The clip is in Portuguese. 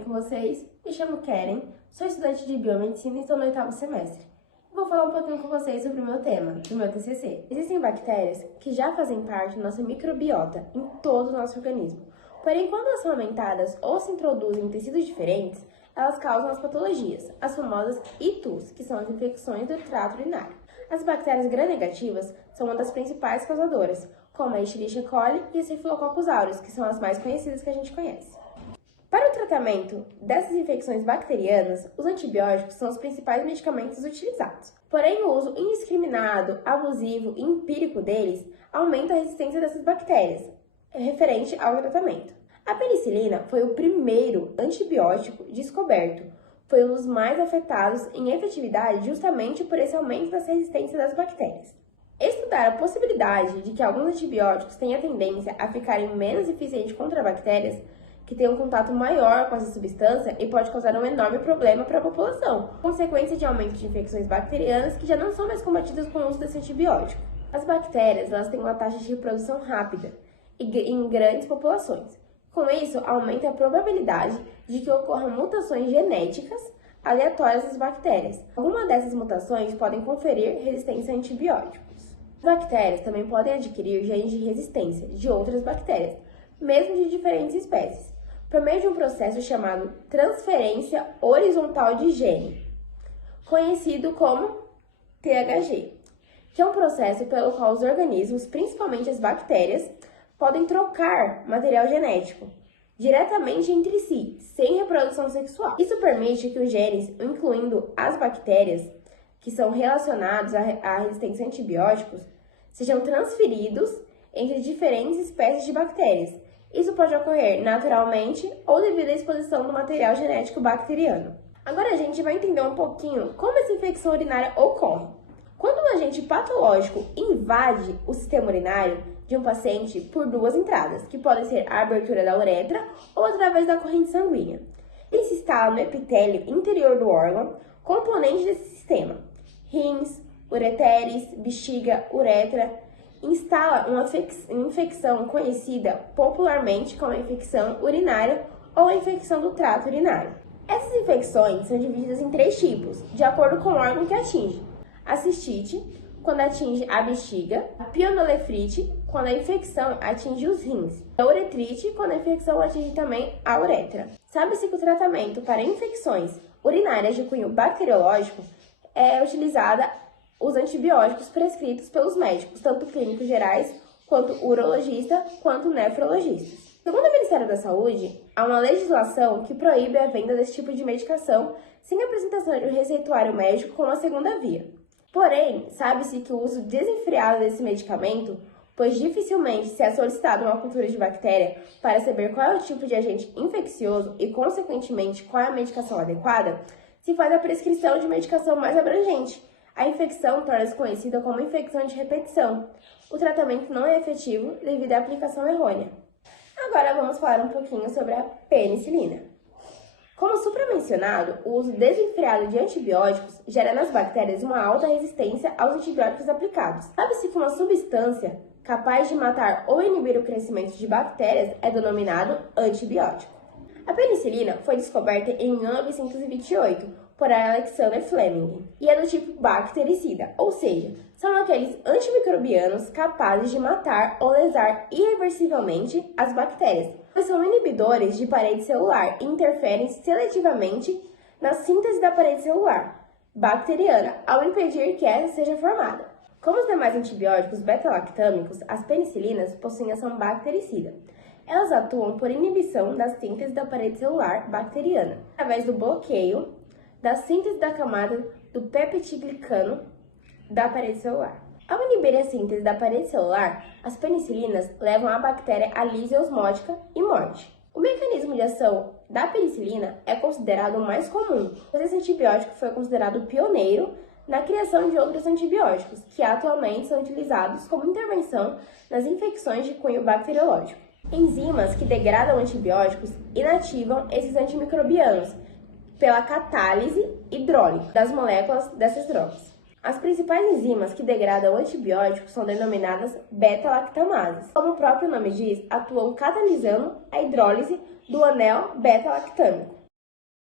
bem com vocês? Me chamo Keren, sou estudante de biomedicina e estou no 8º semestre. Vou falar um pouquinho com vocês sobre o meu tema, do meu TCC. Existem bactérias que já fazem parte da nossa microbiota em todo o nosso organismo. Porém, quando elas são aumentadas ou se introduzem em tecidos diferentes, elas causam as patologias, as famosas ITUs, que são as infecções do trato urinário. As bactérias gram-negativas são uma das principais causadoras, como a Escherichia coli e a Staphylococcus aureus, que são as mais conhecidas que a gente conhece. Para o tratamento dessas infecções bacterianas, os antibióticos são os principais medicamentos utilizados. Porém, o uso indiscriminado, abusivo e empírico deles aumenta a resistência dessas bactérias, referente ao tratamento. A penicilina foi o primeiro antibiótico descoberto. Foi um dos mais afetados em efetividade justamente por esse aumento dessa resistência das bactérias. Estudar a possibilidade de que alguns antibióticos tenham a tendência a ficarem menos eficientes contra bactérias que têm um contato maior com essa substância e pode causar um enorme problema para a população, consequência de aumento de infecções bacterianas que já não são mais combatidas com o uso desse antibiótico. As bactérias elas têm uma taxa de reprodução rápida em grandes populações. Com isso, aumenta a probabilidade de que ocorram mutações genéticas aleatórias das bactérias. Algumas dessas mutações podem conferir resistência a antibióticos. As bactérias também podem adquirir genes de resistência de outras bactérias, mesmo de diferentes espécies, por meio de um processo chamado transferência horizontal de gene, conhecido como THG, que é um processo pelo qual os organismos, principalmente as bactérias, podem trocar material genético diretamente entre si, sem reprodução sexual. Isso permite que os genes, incluindo as bactérias, que são relacionados à resistência a antibióticos, sejam transferidos entre diferentes espécies de bactérias. Isso pode ocorrer naturalmente ou devido à exposição do material genético bacteriano. Agora a gente vai entender um pouquinho como essa infecção urinária ocorre. Quando um agente patológico invade o sistema urinário de um paciente por duas entradas, que podem ser a abertura da uretra ou através da corrente sanguínea. Ele se instala no epitélio interior do órgão, componente desse sistema. Rins, ureteres, bexiga, uretra. Instala uma infecção conhecida popularmente como infecção urinária ou a infecção do trato urinário. Essas infecções são divididas em 3 tipos, de acordo com o órgão que atinge. A cistite, quando atinge a bexiga, a pionelefrite, quando a infecção atinge os rins, a uretrite, quando a infecção atinge também a uretra. Sabe-se que o tratamento para infecções urinárias de cunho bacteriológico é utilizada os antibióticos prescritos pelos médicos, tanto clínicos gerais, quanto urologista, quanto nefrologistas. Segundo o Ministério da Saúde, há uma legislação que proíbe a venda desse tipo de medicação sem apresentação de um receituário médico como a segunda via. Porém, sabe-se que o uso desenfreado desse medicamento, pois dificilmente se é solicitada uma cultura de bactéria para saber qual é o tipo de agente infeccioso e, consequentemente, qual é a medicação adequada, se faz a prescrição de medicação mais abrangente. A infecção torna-se conhecida como infecção de repetição. O tratamento não é efetivo devido à aplicação errônea. Agora vamos falar um pouquinho sobre a penicilina. Como supramencionado, o uso desenfreado de antibióticos gera nas bactérias uma alta resistência aos antibióticos aplicados. Sabe-se que uma substância capaz de matar ou inibir o crescimento de bactérias é denominado antibiótico. A penicilina foi descoberta em 1928 por Alexander Fleming e é do tipo bactericida, ou seja, são aqueles antimicrobianos capazes de matar ou lesar irreversivelmente as bactérias, pois são inibidores de parede celular e interferem seletivamente na síntese da parede celular bacteriana, ao impedir que essa seja formada. Como os demais antibióticos beta-lactâmicos, as penicilinas possuem ação bactericida. Elas atuam por inibição da síntese da parede celular bacteriana, através do bloqueio da síntese da camada do peptidoglicano da parede celular. Ao inibir a síntese da parede celular, as penicilinas levam a bactéria à lise osmótica e morte. O mecanismo de ação da penicilina é considerado o mais comum, pois esse antibiótico foi considerado pioneiro na criação de outros antibióticos, que atualmente são utilizados como intervenção nas infecções de cunho bacteriológico. Enzimas que degradam antibióticos inativam esses antimicrobianos pela catálise hidrólise das moléculas dessas drogas. As principais enzimas que degradam antibióticos são denominadas beta-lactamases. Como o próprio nome diz, atuam catalisando a hidrólise do anel beta-lactâmico.